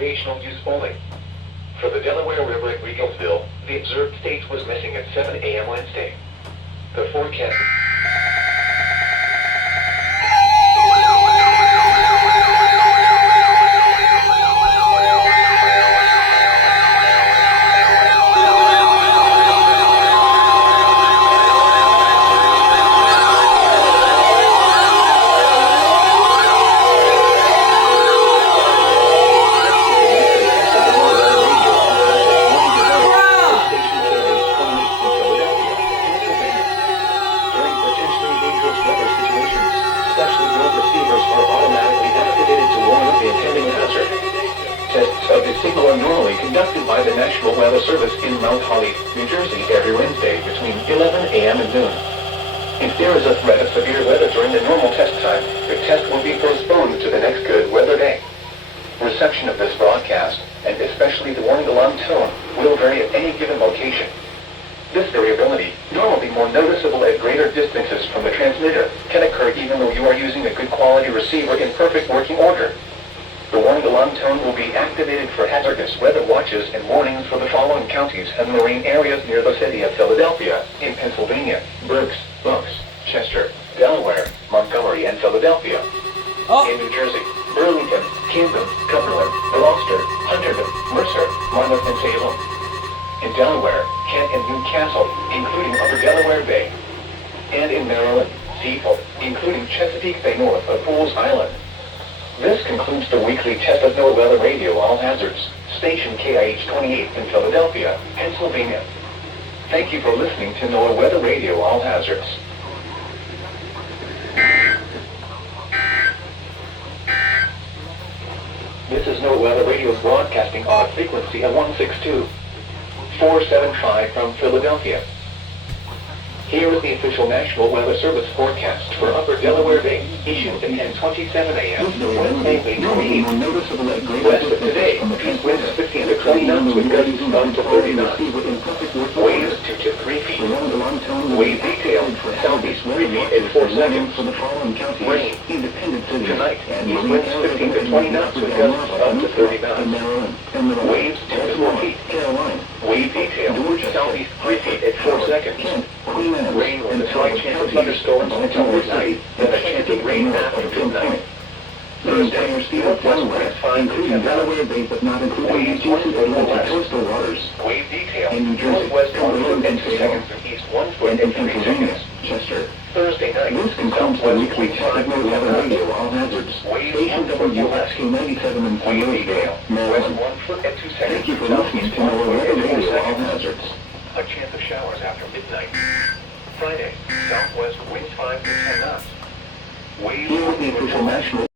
recreational use only. For the Delaware River at Regelsville, the observed state was missing at 7 a.m. Wednesday. The forecast... Signal are normally conducted by the National Weather Service in Mount Holly, New Jersey every Wednesday between 11 a.m. and noon. If there is a threat of severe weather during the normal test time, the test will be postponed to the next good weather day. Reception of this broadcast, and especially the warning alarm tone, will vary at any given location. This variability, normally more noticeable at greater distances from the transmitter, can occur even though you are using a good quality receiver in perfect working order. The warning alarm tone will be activated for hazardous weather watches and warnings for the following counties and marine areas near the city of Philadelphia, in Pennsylvania: Berks, Bucks, Chester, Delaware, Montgomery, and Philadelphia. In New Jersey: Burlington, Camden, Cumberland, Gloucester, Hunterdon, Mercer, Monmouth, and Salem. In Delaware: Kent and Newcastle, including Upper Delaware Bay. And in Maryland: Seafold, including Chesapeake Bay north of Fools Island. This concludes the weekly test of NOAA Weather Radio All Hazards, station KIH 28 in Philadelphia, Pennsylvania. Thank you for listening to NOAA Weather Radio All Hazards. This is NOAA Weather Radio broadcasting on a frequency of 162.475 from Philadelphia. Here is the official National Weather Service forecast for Upper Delaware Bay, issued at 10:27 a.m. Wednesday, May 28th. West of today, east winds 15 to 20 knots with gusts up to 30 knots. Waves 2 to 3 feet. Wave detail, southeast 3 feet in 4 seconds. Rain. Tonight, east winds 15 to 20 knots with gusts up to 30 knots. Waves 2 to 4 feet. Wave detail, southeast 3 feet at 4 seconds. Rain with a slight chance of thunderstorms until midnight, then a chance of rain after midnight. Thursday, northwest winds 5 to 10 Delaware Bay, but not including adjacent Atlantic coastal waters. Wave detail, In New Jersey, northwest 1 Cumberland, foot and and 2 Salem. seconds, and east 1 foot And and in 3 Pennsylvania, seconds. Chester. Thursday night, This concludes the southwest weekly winds test 5 of to NOAA 10 Weather knots. Radio All Hazards. Waves Station 1 foot to west. WXQ-97 in Wave detail, Monroeville, west Maryland. 1 foot and 2 seconds, Thank you for listening southeast to 1 NOAA foot Weather and 4 Radio All seconds. Hazards. A chance of showers after midnight. Friday, southwest winds 5 to 10 knots. Waves Here is the 1 foot to official west. National